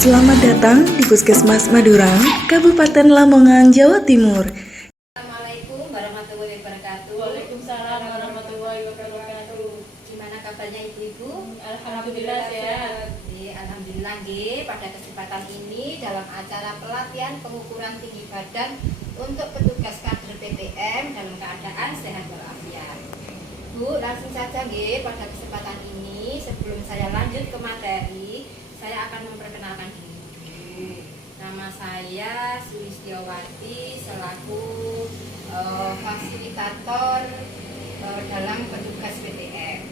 Selamat datang di Puskesmas Madura, Kabupaten Lamongan, Jawa Timur. Assalamualaikum warahmatullahi wabarakatuh. Waalaikumsalam warahmatullahi wabarakatuh. Gimana kabarnya ibu-ibu? Alhamdulillah sehat. Alhamdulillah nggih. Pada kesempatan ini dalam acara pelatihan pengukuran tinggi badan untuk petugas kader PPM dalam keadaan sehat walafiat. Bu, langsung saja nggih pada kesempatan ini sebelum saya lanjut ke materi, saya akan memperkenalkan diri dulu. Nama saya Sulistiawati selaku fasilitator dalam petugas PPM.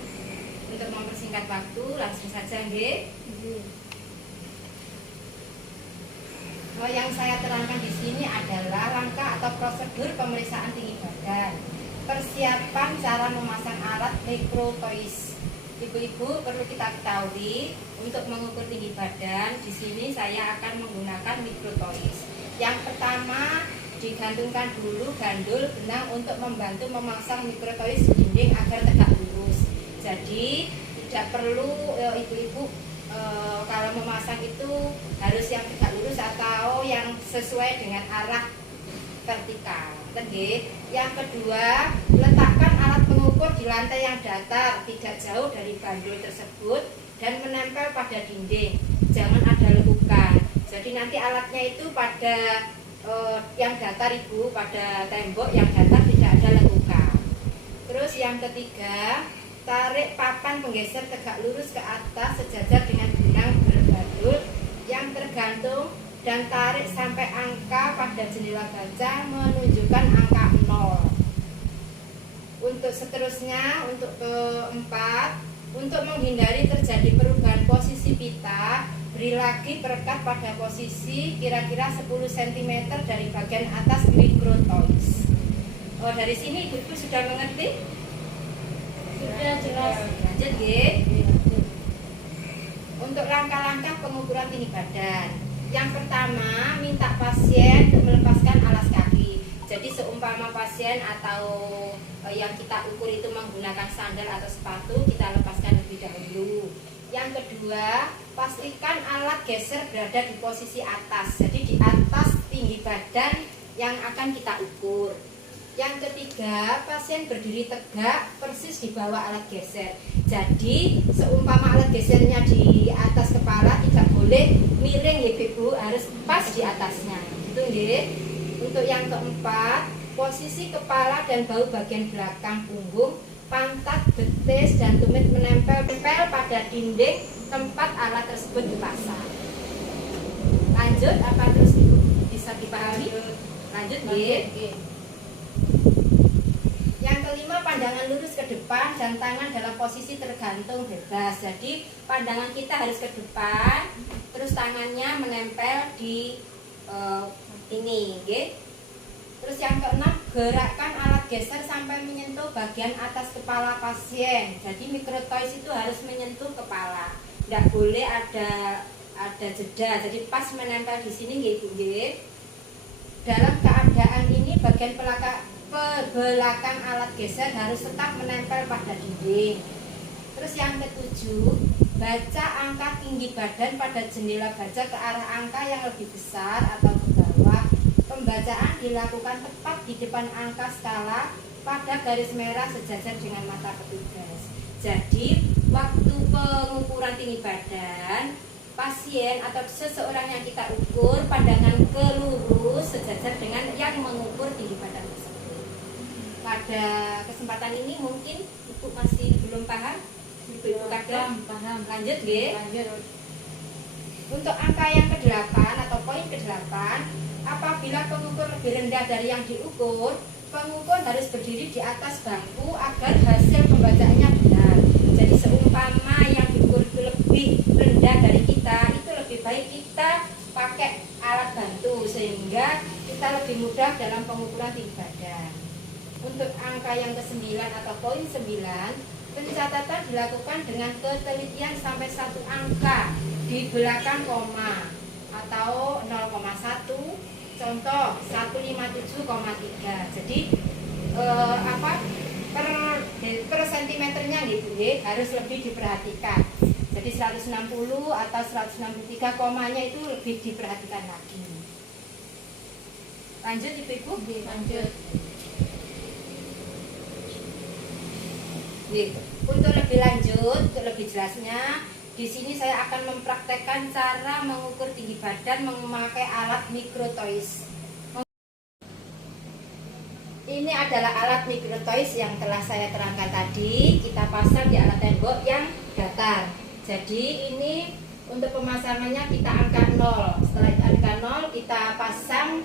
Untuk mempersingkat waktu, langsung saja nggih. Yang saya terangkan di sini adalah langkah atau prosedur pemeriksaan tinggi badan, persiapan cara memasang alat microtoys. Ibu-ibu perlu kita ketahui untuk mengukur tinggi badan. Di sini saya akan menggunakan microtoys. Yang pertama, digantungkan dulu gandul benang untuk membantu memasang microtoys di dinding agar tegak lurus. Jadi tidak perlu ibu-ibu kalau memasang itu harus yang tegak lurus atau yang sesuai dengan arah vertikal. Yang kedua, letakkan alat pengukur di lantai yang datar, tidak jauh dari gandul tersebut dan menempel pada dinding. Jangan ada lekukan. Jadi nanti alatnya itu pada yang datar ibu, pada tembok yang datar tidak ada lekukan. Terus yang ketiga, tarik papan penggeser tegak lurus ke atas sejajar dengan benang bergandul yang tergantung dan tarik sampai angka pada jendela baja menunjukkan angka 0. Untuk seterusnya, untuk keempat, untuk menghindari terjadi perubahan posisi pita, beri lagi perekat pada posisi kira-kira 10 cm dari bagian atas microtoys. Dari sini ibu-ibu sudah mengerti? Sudah jelas. Lanjut nggih. Untuk langkah-langkah pengukuran tinggi badan. Yang pertama, minta pasien untuk melepaskan alas kaki. Jadi seumpama pasien atau yang kita ukur itu menggunakan sandal atau sepatu, kita lepaskan lebih dahulu. Yang kedua, pastikan alat geser berada di posisi atas. Jadi di atas tinggi badan yang akan kita ukur. Yang ketiga, pasien berdiri tegak persis di bawah alat geser. Jadi seumpama alat gesernya di atas kepala, tidak boleh miring ya ibu, harus pas di atasnya. Itu nggih. Untuk yang keempat, posisi kepala dan bau bagian belakang punggung, pantat, betis dan tumit menempel pada dinding tempat alat tersebut dipasang. Lanjut, apa terus ibu bisa dipahami? Lanjut nggih. Yang kelima, pandangan lurus ke depan dan tangan dalam posisi tergantung bebas. Jadi pandangan kita harus ke depan, terus tangannya menempel di ini, okay? Terus yang keenam, gerakkan alat geser sampai menyentuh bagian atas kepala pasien. Jadi microtoys itu harus menyentuh kepala, tidak boleh ada jeda. Jadi pas menempel di sini, ibu. Dalam keadaan ini bagian belakang alat geser harus tetap menempel pada dinding. Terus yang ketujuh, baca angka tinggi badan pada jendela baja ke arah angka yang lebih besar atau ke bawah. Pembacaan dilakukan tepat di depan angka skala pada garis merah sejajar dengan mata petugas. Jadi waktu pengukuran tinggi badan, pasien atau seseorang yang kita ukur pandangan ke lurus sejajar dengan yang mengukur tinggi badan tersebut. Pada kesempatan ini mungkin ibu masih belum paham? Ibu kadang Paham. Lanjut nggih. Lanjut. Untuk angka yang ke-8 atau poin ke-8, apabila pengukur lebih rendah dari yang diukur, pengukur harus berdiri di atas bangku agar hasil pembacaannya benar. Jadi seumpama yang diukur itu lebih rendah dari kita, itu lebih baik kita pakai alat bantu sehingga kita lebih mudah dalam pengukuran tinggi badan. Untuk angka yang ke-9 atau poin 9, pencatatan dilakukan dengan ketelitian sampai satu angka di belakang koma atau 0,1, contoh 157,3. Jadi per sentimeternya nih Bu, harus lebih diperhatikan. Jadi 160 atau 163, komanya itu lebih diperhatikan lagi. Lanjut Ibu-ibu. Lanjut. Untuk lebih lanjut, untuk lebih jelasnya, di sini saya akan mempraktekkan cara mengukur tinggi badan memakai alat microtoys. Ini adalah alat microtoys yang telah saya terangkan tadi. Kita pasang di alat tembok yang datar. Jadi ini untuk pemasangannya kita angka 0. Setelah angka 0 kita pasang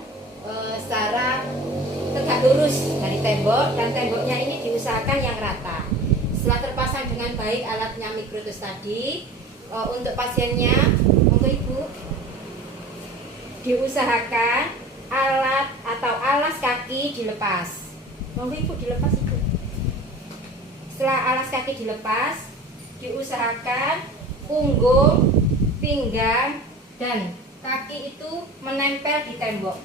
secara tegak lurus dari tembok, dan temboknya ini diusahakan yang rata. Setelah terpasang dengan baik alatnya microtoys tadi, untuk pasiennya, monggo Ibu, diusahakan alat atau alas kaki dilepas. Monggo Ibu dilepas Ibu. Setelah alas kaki dilepas, diusahakan punggung, pinggang, dan kaki itu menempel di tembok.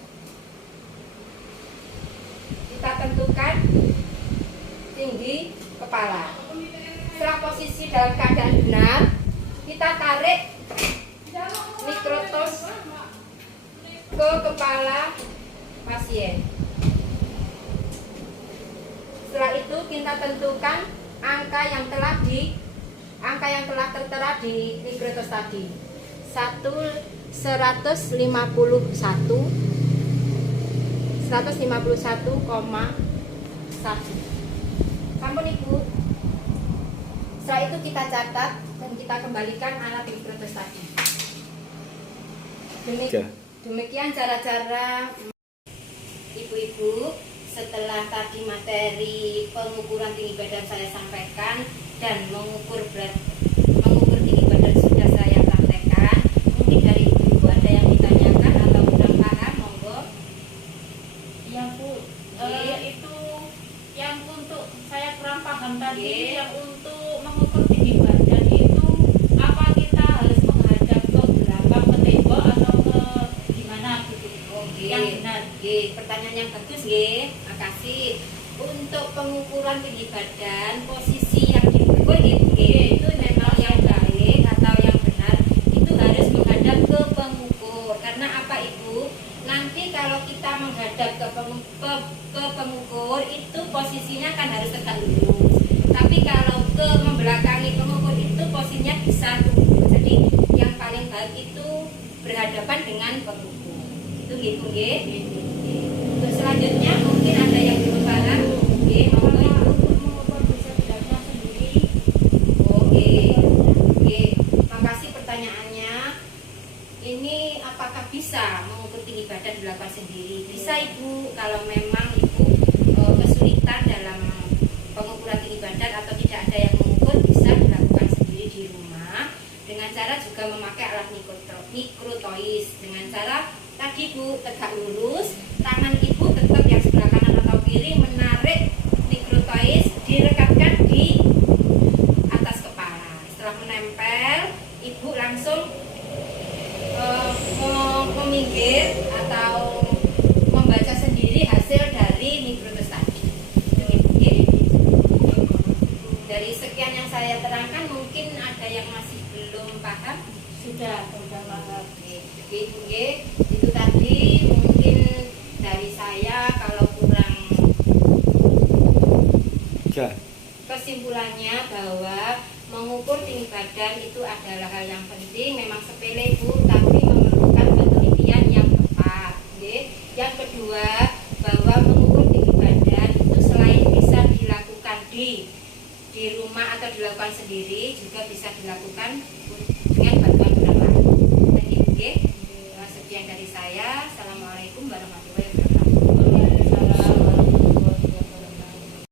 Kita tentukan tinggi kepala. Setelah posisi dalam keadaan benar, kita tarik microtoys ke kepala pasien. Setelah itu kita tentukan angka yang telah tertera di microtoys tadi. 151,1. Sampun Ibu. Setelah itu kita catat dan kita kembalikan alat microtoys tadi. Demikian cara-cara Ibu-ibu. Setelah tadi materi pengukuran tinggi badan saya sampaikan dan mengukur tinggi badan sudah saya praktekkan. Mungkin dari Ibu-ibu ada yang ditanyakan atau kurang paham, monggo. Iya Bu, itu yang untuk saya kurang paham tadi, yang untuk mengukur tinggi badan itu apa kita harus menghadap ke belakang ke tembok atau ke gimana gitu? Yang benar. Pertanyaan yang bagus makasih. Untuk pengukuran tinggi badan, posisi yang diukur itu memang yang baik atau yang benar itu harus menghadap ke pengukur. Karena apa Ibu? Nanti kalau kita menghadap ke pengukur itu posisinya kan harus tegak lurus. Tapi kalau ke membelakangi pengukur itu posisinya bisa lurus. Jadi yang paling baik itu berhadapan dengan pengukur. Itu gitu nggih. Untuk selanjutnya mungkin ada yang belum paham. Monggo Ibu. Mengukur bisa beratnya sendiri. Makasih pertanyaannya. Ini apakah bisa mengukur tinggi badan dilakukan sendiri? Bisa Ibu, kalau memang Ibu kesulitan dalam pengukuran tinggi badan atau tidak ada yang mengukur, bisa dilakukan sendiri di rumah dengan cara juga memakai alat microtoys. Dengan cara tadi Bu, tegak lurus, tangan Ibu tetap yang sebelah kanan atau kiri menarik microtoys, direkatkan di atas kepala. Setelah menempel, Ibu langsung meminggir atau membaca sendiri hasil dari microtoys tadi. Dari sekian yang saya terangkan, mungkin ada yang masih belum paham. Sudah paham. Itu tadi mungkin dari saya. Kalau kurang, kesimpulannya bahwa mengukur tinggi badan itu adalah hal yang penting, memang sepele Bu, tapi memerlukan penelitian yang tepat. Yang kedua, bahwa mengukur tinggi badan itu selain bisa dilakukan di rumah atau dilakukan sendiri, juga bisa dilakukan dengan bantuan